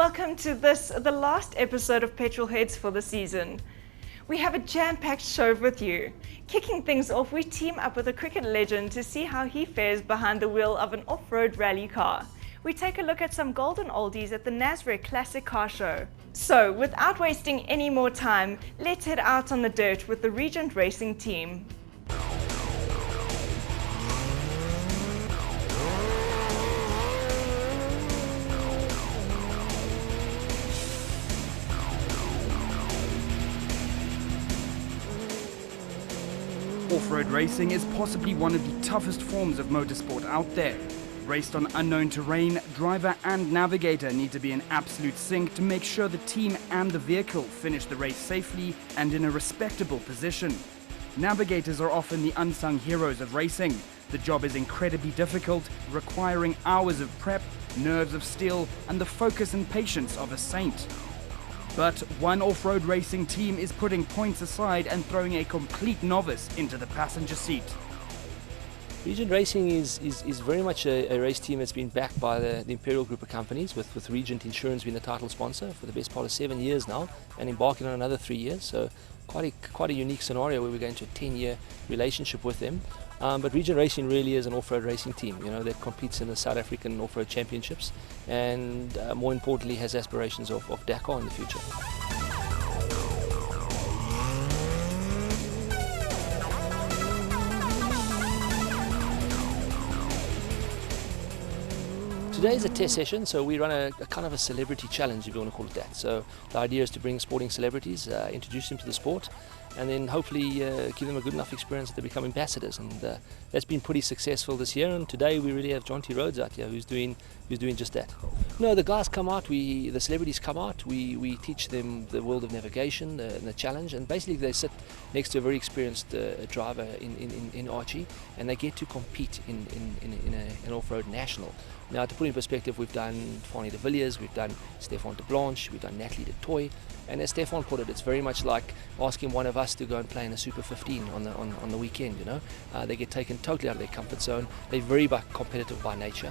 welcome to the last episode of Petrol Heads for the season. We have a jam-packed show with you. Kicking things off, we team up with a cricket legend to see how he fares behind the wheel of an off-road rally car. We take a look at some golden oldies at the Nazareth Classic Car Show. So, without wasting any more time, let's head out on the dirt with the Regent racing team. Off-road racing is possibly one of the toughest forms of motorsport out there. Raced on unknown terrain, driver and navigator need to be in absolute sync to make sure the team and the vehicle finish the race safely and in a respectable position. Navigators are often the unsung heroes of racing. The job is incredibly difficult, requiring hours of prep, nerves of steel, and the focus and patience of a saint. But one off-road racing team is putting points aside and throwing a complete novice into the passenger seat. Regent Racing is very much a race team that's been backed by the Imperial Group of companies, with Regent Insurance being the title sponsor for the best part of 7 years now, and embarking on another 3 years. So quite a unique scenario where we're going to a 10-year relationship with them. But Regent Racing really is an off-road racing team, that competes in the South African off-road championships, and more importantly has aspirations of Dakar in the future. Today is a test session, so we run a kind of a celebrity challenge, if you want to call it that. So the idea is to bring sporting celebrities, introduce them to the sport, and then hopefully give them a good enough experience that they become ambassadors. And that's been pretty successful this year. And today we really have Jonty Rhodes out here who's doing just that. No, the guys come out, the celebrities come out. We teach them the world of navigation and the challenge, and basically they sit next to a very experienced driver in Archie, and they get to compete in an off-road national. Now, to put in perspective, we've done Fanny de Villiers, we've done Stefan de Blanche, we've done Natalie de Toy, and as Stefan put it, it's very much like asking one of us to go and play in a Super 15 on the weekend. They get taken totally out of their comfort zone. They're very competitive by nature,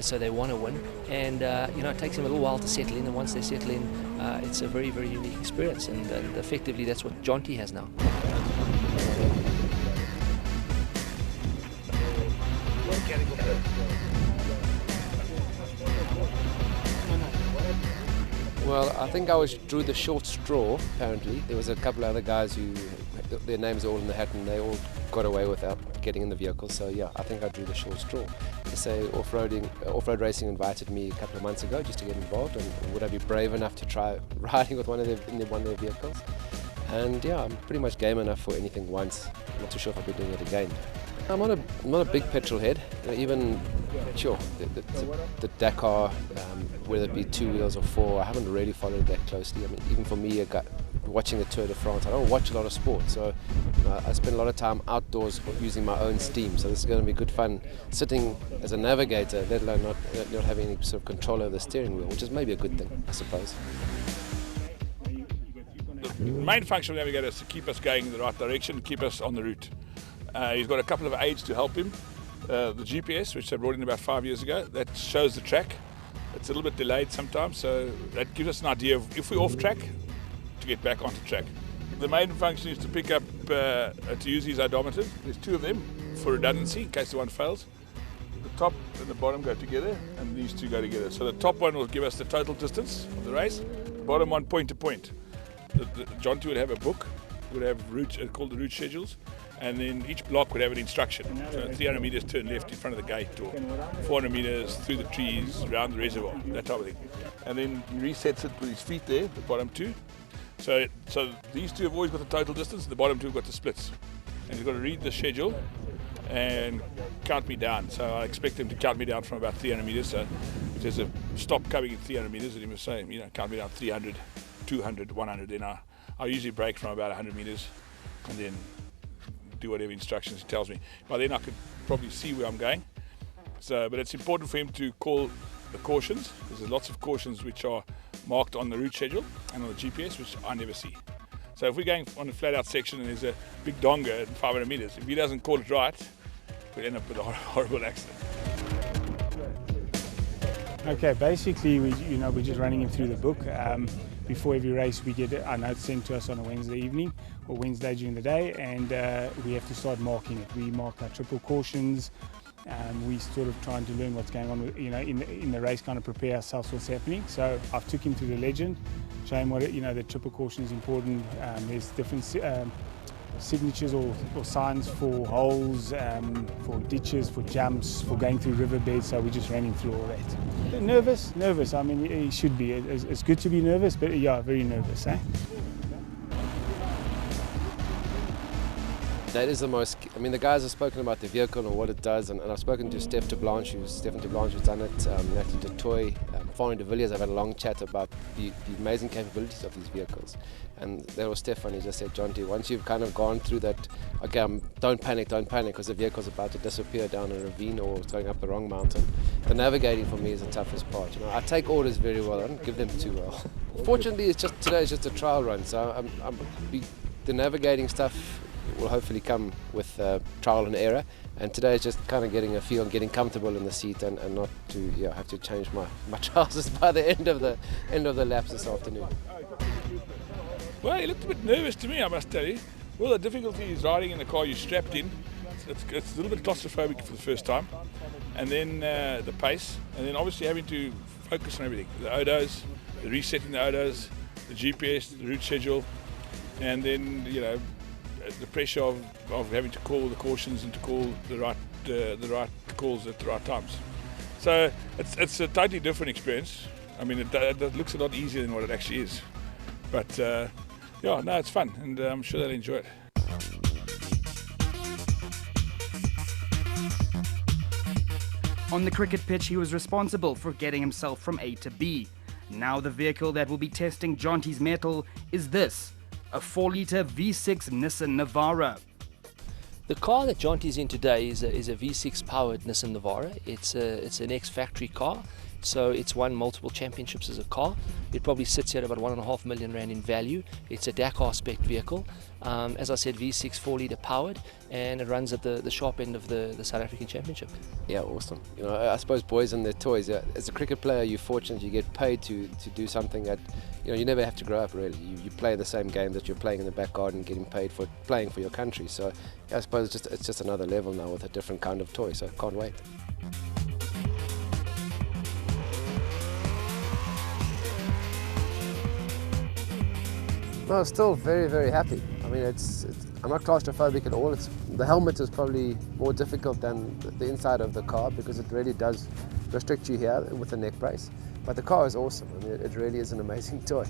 so they want to win, and it takes them a little while to settle in, and once they settle in, it's a very, very unique experience, and effectively that's what Jonty has now. Well, I think I drew the short straw, apparently. There was a couple of other guys who, their names are all in the hat, and they all got away without getting in the vehicle. So yeah, I think I drew the short straw. To say off-road racing invited me a couple of months ago just to get involved, and would I be brave enough to try riding with one of their vehicles? And yeah, I'm pretty much game enough for anything once. I'm not too sure if I'll be doing it again. I'm not a big petrol head. Even the Dakar, whether it be 2 wheels or 4, I haven't really followed that closely. I mean, even for me, watching the Tour de France, I don't watch a lot of sport, so I spend a lot of time outdoors using my own steam. So this is going to be good fun, sitting as a navigator, let alone not having any sort of control over the steering wheel, which is maybe a good thing, I suppose. The main function of the navigator is to keep us going in the right direction, keep us on the route. He's got a couple of aids to help him. The GPS, which they brought in about 5 years ago, that shows the track. It's a little bit delayed sometimes, so that gives us an idea of if we're off track, to get back onto track. The main function is to pick up, to use his odometer. There's 2 of them for redundancy in case the one fails. The top and the bottom go together, and these 2 go together. So the top one will give us the total distance of the race, the bottom one point to point. Jonty would have a book, would have route, called the route schedules, and then each block would have an instruction. So 300 meters turn left in front of the gate, or 400 meters through the trees, around the reservoir, that type of thing. And then he resets it with his feet there, the bottom 2. So these 2 have always got the total distance, the bottom 2 have got the splits. And he's got to read the schedule and count me down. So I expect him to count me down from about 300 meters. So if there's a stop coming at 300 meters, and he must say, count me down 300, 200, 100. Then I usually break from about 100 meters, and then do whatever instructions he tells me. By then I could probably see where I'm going. But it's important for him to call the cautions, because there's lots of cautions which are marked on the route schedule and on the GPS, which I never see. So if we're going on a flat out section and there's a big donga at 500 meters, if he doesn't call it right, we'll end up with a horrible accident. Okay, basically we're just running him through the book. Before every race we get our notes sent to us on a Wednesday evening or Wednesday during the day, and we have to start marking it. We mark our triple cautions. We sort of trying to learn what's going on with, in the race, kind of prepare ourselves what's happening. So I've took him to the Legend, show him what the triple caution is important. There's different signatures or signs for holes, for ditches, for jumps, for going through riverbeds. So we just ran him through all that. Nervous. I mean, he should be. It's good to be nervous, but yeah, very nervous. That is the most. I mean, the guys have spoken about the vehicle and what it does, and I've spoken to Stephen de Blanche, who's done it. Natalie de Toy, Foreign de Villiers. I've had a long chat about the amazing capabilities of these vehicles. And there was Stefan, he just said, Jonty, once you've kind of gone through that, okay, don't panic, because the vehicle's about to disappear down a ravine or it's going up the wrong mountain. The navigating for me is the toughest part. I take orders very well, I don't give them too well. Fortunately, today is just a trial run, so the navigating stuff will hopefully come with trial and error. And today is just kind of getting a feel and getting comfortable in the seat and not to have to change my trousers by the end of the laps this afternoon. Well, he looked a bit nervous to me, I must tell you. Well, the difficulty is riding in the car you're strapped in. It's a little bit claustrophobic for the first time. And then the pace, and then obviously having to focus on everything. The odos, the resetting the odos, the GPS, the route schedule, and then, the pressure of having to call the cautions and to call the right calls at the right times. So it's a totally different experience. I mean, it looks a lot easier than what it actually is. But it's fun, and I'm sure they'll enjoy it. On the cricket pitch, he was responsible for getting himself from A to B. Now the vehicle that will be testing Jonty's mettle is this, a 4-litre V6 Nissan Navara. The car that Jonty's in today is a V6 powered Nissan Navara. It's an ex-factory car, so it's won multiple championships as a car. It probably sits here at about R1.5 million in value. It's a Dakar spec vehicle. As I said, V6 4-litre powered, and it runs at the sharp end of the South African Championship. Yeah, awesome. I suppose boys and their toys. As a cricket player, you're fortunate you get paid to do something that you never have to grow up really. You play the same game that you're playing in the back garden, getting paid for playing for your country. So I suppose it's just another level now with a different kind of toy. So can't wait. No, still very, very happy. I mean, I'm not claustrophobic at all. The helmet is probably more difficult than the inside of the car because it really does restrict you here with the neck brace. But the car is awesome. I mean, it really is an amazing toy.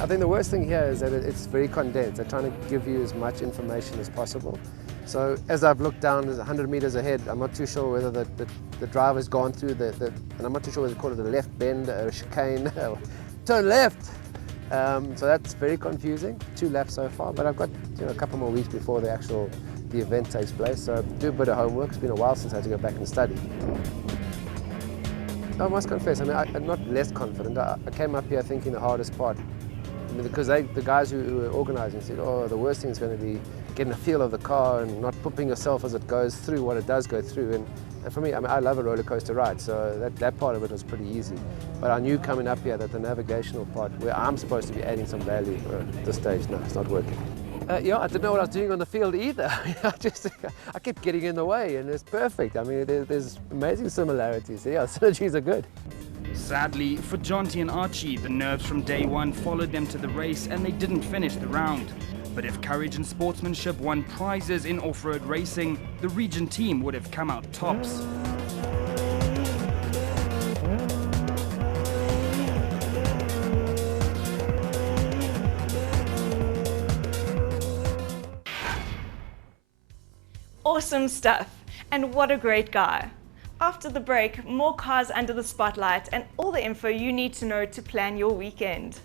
I think the worst thing here is that it's very condensed. They're trying to give you as much information as possible. So as I've looked down, there's 100 meters ahead. I'm not too sure whether the driver's gone through and I'm not too sure whether they call it a left bend, a chicane, turn left. So that's very confusing. 2 laps so far, but I've got a couple more weeks before the event takes place. So do a bit of homework. It's been a while since I had to go back and study. I must confess, I'm not less confident. I came up here thinking the hardest part. Because the guys who were organising said, the worst thing is going to be getting a feel of the car and not pooping yourself as it goes through what it does go through. And for me, I love a roller coaster ride, so that part of it was pretty easy. But I knew coming up here that the navigational part, where I'm supposed to be adding some value, at this stage, no, it's not working. I didn't know what I was doing on the field either. I kept getting in the way, and it's perfect. I mean, there's amazing similarities. Yeah, synergies are good. Sadly, for Jonty and Archie, the nerves from day one followed them to the race and they didn't finish the round. But if courage and sportsmanship won prizes in off-road racing, the Regent team would have come out tops. Awesome stuff, and what a great guy. After the break, more cars under the spotlight and all the info you need to know to plan your weekend.